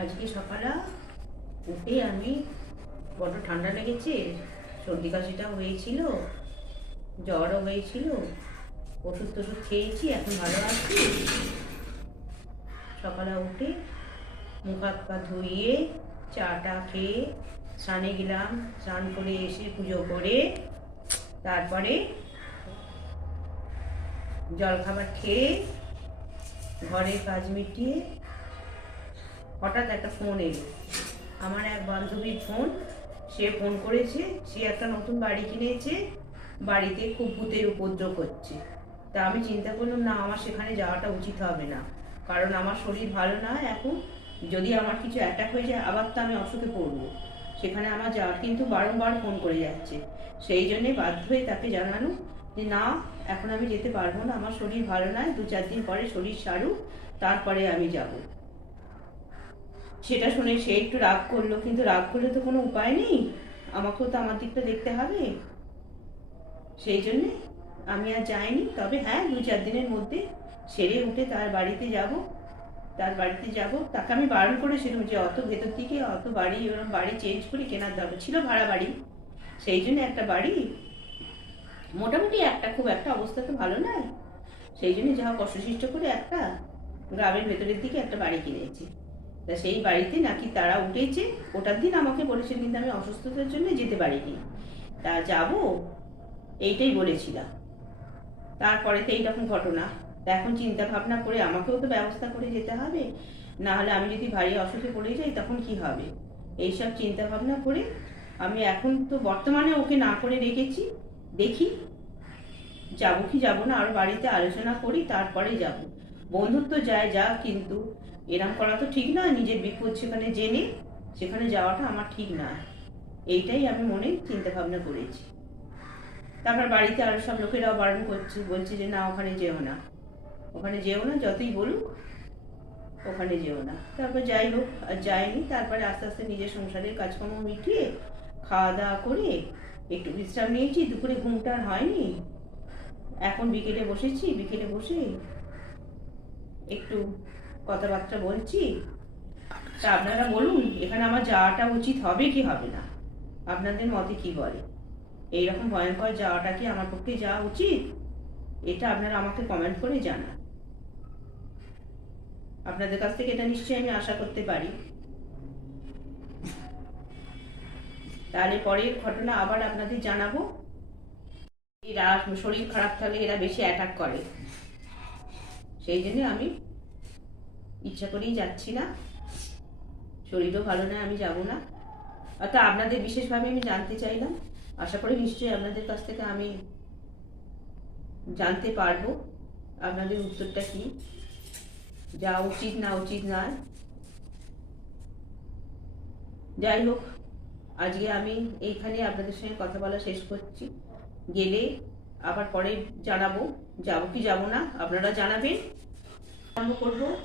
আজকে সকালে উঠে আমি বড় ঠান্ডা লেগেছে, সর্দি কাশিটাও হয়েছিল, জ্বরও হয়েছিল, ওষুধ টষুধ খেয়েছি, এখন ভালো আছি। সকালে উঠে মুখ হাত পা ধুইয়ে চাটা খেয়ে স্নানে গেলাম, স্নান করে এসে পুজো করে, তারপরে জলখাবার খেয়ে ঘরের কাজ মিটিয়ে হঠাৎ একটা ফোন এলো। আমার এক বান্ধবীর ফোন সে ফোন করেছে, সে একটা নতুন বাড়ি কিনেছে, বাড়িতে খুব ভূতের উপদ্রব হচ্ছে। তা আমি চিন্তা করলাম, না, আমার সেখানে যাওয়াটা উচিত হবে না। কারণ আমার শরীর ভালো না এখন। যদি আমার কিছু অ্যাটাক হয়ে যায়, আবার তো আমি অসুখে পড়ব। সেখানে আমার যাওয়ার কিন্তু বারংবার ফোন করে যাচ্ছে। সেই জন্যে বাধ্য হয়ে তাকে জানানো যে, না, এখন আমি যেতে পারব না। আমার শরীর ভালো নয় দু চার দিন পরে শরীর সারুক। তারপরে আমি যাব। সেটা শুনে সে একটু রাগ করল, কিন্তু রাগ করলে তো কোনো উপায় নেই। আমাকেও তো আমার দিকটা দেখতে হবে। সেই জন্যে আমি আর যাইনি। তবে হ্যাঁ দু চার দিনের মধ্যে সেরে উঠে তার বাড়িতে যাব। তার বাড়িতে যাব। তাকে আমি বারণ করেছিলাম যে অত ভেতর থেকে অত বাড়ি ওরকম বাড়ি চেঞ্জ করে কেনার দরকার ছিল, ভাড়া বাড়ি। সেই জন্য একটা বাড়ি। মোটামুটি একটা, খুব একটা অবস্থা তো ভালো নয়। সেই জন্য যা কষ্টসৃষ্ট করে একটা, গ্রামের ভেতরের দিকে একটা বাড়ি কিনেছি। তা সেই বাড়িতে নাকি তারা উঠেছে। ওটার দিন আমাকে বলেছেন কিন্তু আমি অসুস্থতার জন্য যেতে পারিনি। তা যাব? এইটাই বলেছিলাম। তারপরে তো এইরকম ঘটনা। তা এখন চিন্তা ভাবনা করে আমাকেও তো ব্যবস্থা করে যেতে হবে। না হলে আমি যদি ভারী অসুখে পড়ে যাই, তখন কি হবে? এইসব চিন্তা ভাবনা করে আমি এখন তো বর্তমানে ওকে না করে রেখেছি। দেখি। যাব কি যাব না, আরও বাড়িতে আলোচনা করি তারপরে যাব। বন্ধুত্ব যায়, যা কিন্তু এরম করা তো ঠিক নয়, নিজের বিপদ সেখানে জেনে সেখানে যাওয়াটা আমার ঠিক না। এইটাই আমি মনে চিন্তা ভাবনা করেছি। তারপর বাড়িতে আরও সব লোকেরাও বারণ করছে, বলছে যে, না, ওখানে যেও না। ওখানে যেও না, যতই বলুক, ওখানে যেও না। তারপর যাই হোক, আর যাইনি। তারপরে আস্তে আস্তে নিজের সংসারের কাজকর্ম মিটিয়ে খাওয়া দাওয়া করে একটু বিশ্রাম নিয়েছি। দুপুরে ঘুমটা হয়নি। এখন বিকেলে বসেছি, বিকেলে বসে একটু কথাবার্তা বলছি। তা আপনারা বলুন, এখানে আমার যাওয়াটা উচিত হবে কি হবে না? আপনাদের মতে কি বলে? এইরকম ভয়ঙ্কর যাওয়াটা কি আমার পক্ষে যাওয়া উচিত? এটা আপনারা আমাকে কমেন্ট করে জানান। আপনাদের কাছ থেকে এটা নিশ্চয়ই আমি আশা করতে পারি। তাহলে পরের ঘটনা আবার আপনাদের জানাব। এরা শরীর খারাপ থাকলে এরা বেশি অ্যাটাক করে। সেই জন্য আমি ইচ্ছা করেই যাচ্ছি না। শরীরও ভালো নয়, আমি যাব না। অর্থাৎ আপনাদের বিশেষভাবে আমি জানতে চাইলাম আশা করি নিশ্চয়ই আপনাদের কাছ থেকে আমি জানতে পারব আপনাদের উত্তরটা কি। যা উচিত না উচিত না যাই হোক, আজকে আমি এইখানে আপনাদের সঙ্গে কথা বলা শেষ করছি। গেলে আবার পরে জানাব। যাব কি যাব না, আপনারা জানাবেন। আরম্ভ করব।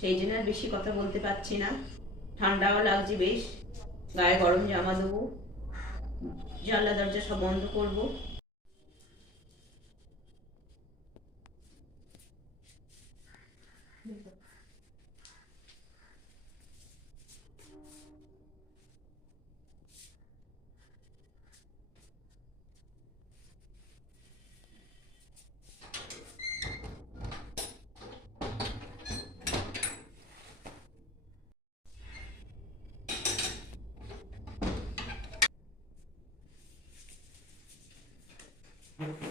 সেই জন্য আর বেশি কথা বলতে পারছি না। ঠান্ডাও লাগছে বেশ। গায়ে গরম জামা দেবো। জানলা, দরজা সব বন্ধ করব। Thank you.